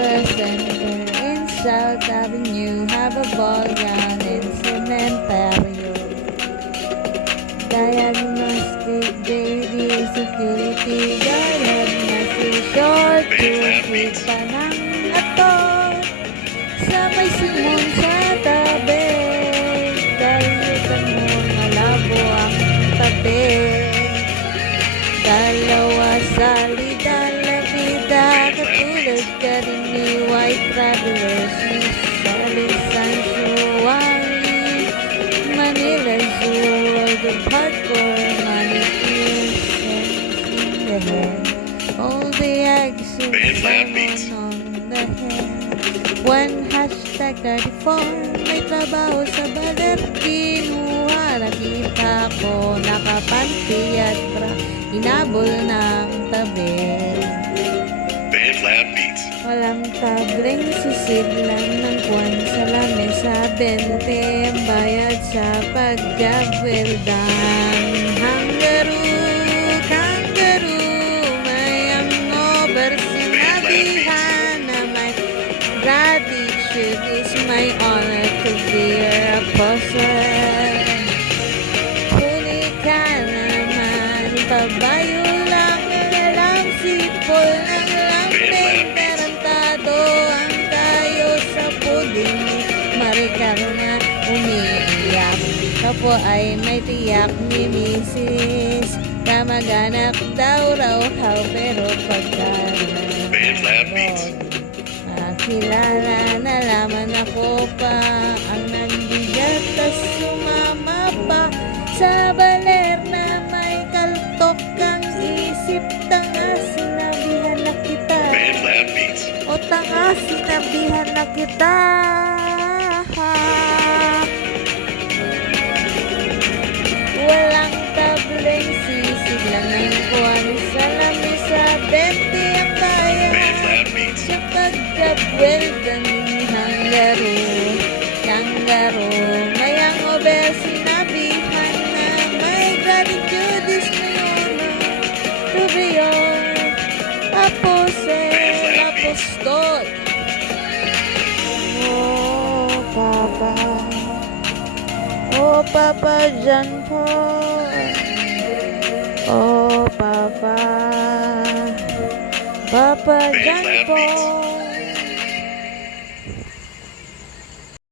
Aqua Center in South Avenue. Have a ball gown in Cementerio. Diagnostic baby security guard have na si short to pa ng ato sa may simon sa tabi. Dalitan mo malabo ang tabi. Dalawa salida la vida katulad ka rin ni White Travelers ni Sally Sancho Wally Manila Zoo World of Hardcore Manicures in the head. All the eggs in on the head. One hashtag 34 may trabaho sa baler kinuha. Nakita ko nakapanti at inabol ng tabi. Bandlab Beats. Walang tabling sisidlan ng kwan sa lamesa 20 ang bayad sa pagkabweldan. Kangaroo, may ang over sinabihan na may gratitude is my honor to be your apostle. Huli ka naman, pabayo lang alam sipol ng lambing tarantado ang tayo sa puding marikar na umiiyak. Kapo ay may tiyak ni misis kamag-anak daw raw pero pagka Bandlab Beats. kilala na laman ako pa ang nagbigat tas sumama pa sa baler na may kaltok kang isip. Tanga sinabihan na kita Bandlab Beats. o tanga sinabihan na kita. Walang tableng sisig lang ng kuwan sa lamesa 20 ang bayan Bandlab Beats. sa pagkabwelda ni kangaroo may ang over sinabihan na may gratitude is my honor to be your apostol. Papa John po. Papa John po.